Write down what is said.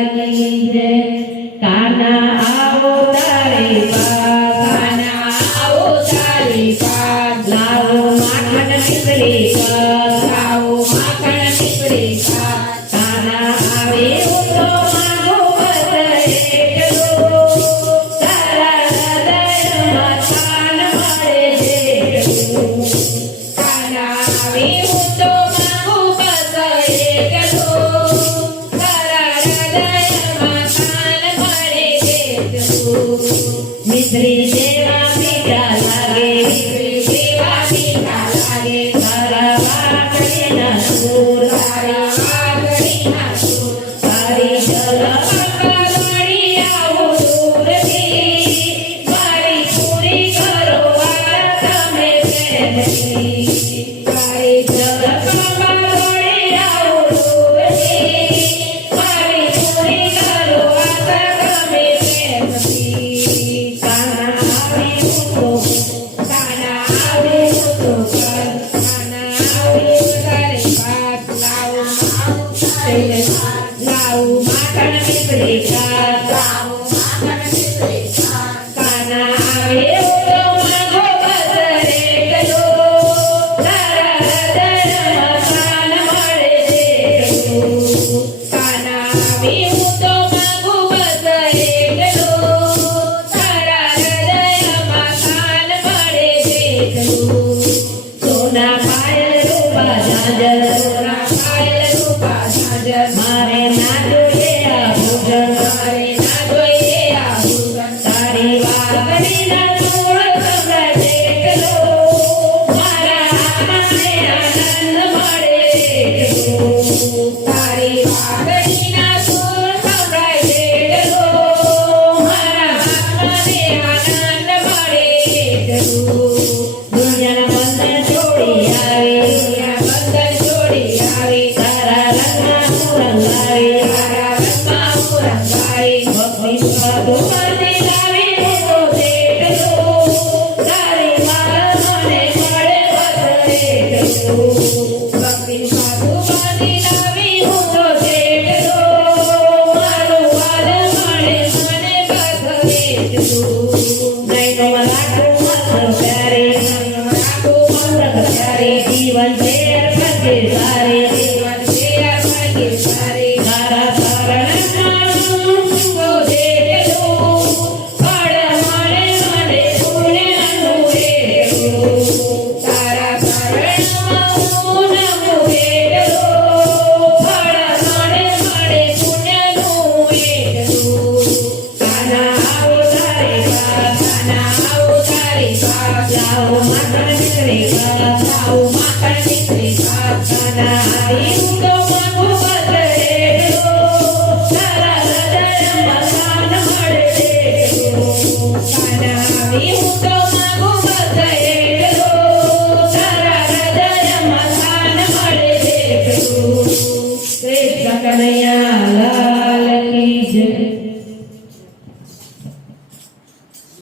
લાગી છે કાના આવો તારી પાસ કાના આવો તારી પાસ લાવો માખણ પીપળી પાસ લાવો માખણ પીપળી પાસ કાના આવે તો માગો બસ એકલો તારા હૃદયમાં સ્થાન મળે છે કાના આવે તો માગો બસ એકલો मिश्री सेवा मीठा लागे मिश्री सेवा मीठा लागे तारा वाकड़ी ना सूर तारा वाकड़ी ना सूर तारी जल पकड़ी आओ दूर थी मारी पूरी करो वात તમે પ્રેમથી તારી જલ પકડી आओ दूर थी मारी पूरी करो वात તમે પ્રેમથી લાવું માખણ પીપળી પાસ લાવું માખણ પીપળી પાસ કાના આવે તો માગો બસ એકલો તારા હૃદયમાં સ્થાન મળે છે કાના આવે તો માગો બસ એકલો તારા હૃદયમાં સ્થાન મળે છે સોના પાયલ રૂપા ઝાંઝર સોના પાયલ રૂપા ઝાંઝર મારે ના જોઈએ આભૂષણ મારે ના જોઈએ આભૂષણ તારી વાગડીના ધૂળ સંભળાય એકલો મારા મને આનંદ મળે એકલો તારી વાગડીના ધૂળ સંભળાય એકલો મારા મને આનંદ મળે એકલો દુનિયાના બંધન છોડી આવે તારા રંગમાં હું રંગાવી તારા રંગમાં હું રંગાવી ભક્તિ સાધુ બની લાવી હું તો એકલો તારી માલ મને મળે બસ એકલો ભક્તિ સાધુ બની લાવી હું તો એકલો મારું વાલ મળે મને બસ એકલો નૈનો લાખો મત પ્યારે जीवन से अर्पण सारे जीवन से अर्पण सारे तारा शरण को देख लो फल मणे मणे पुण्य अनुरेलो तारा शरण को देख लो फल मणे मणे पुण्य अनुरेलो काना आओ तारे पास काना आओ तारे पास लाओ माखण पीपળી પાસ લાવો માખણ પીપળી પાસ કાના આવી તો માગો બસ એકલો તારા હૃદયમાં સ્થાન મળે એકલો કાના આવી તો